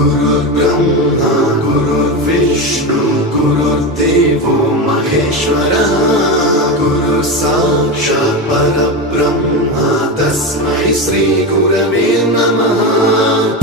गुरुर्ब्रह्मा गुरुर्विष्णु गुरुर्देवो महेश्वरा गुरु साक्षात् परब्रह्म तस्मै श्री गुरवे नमः।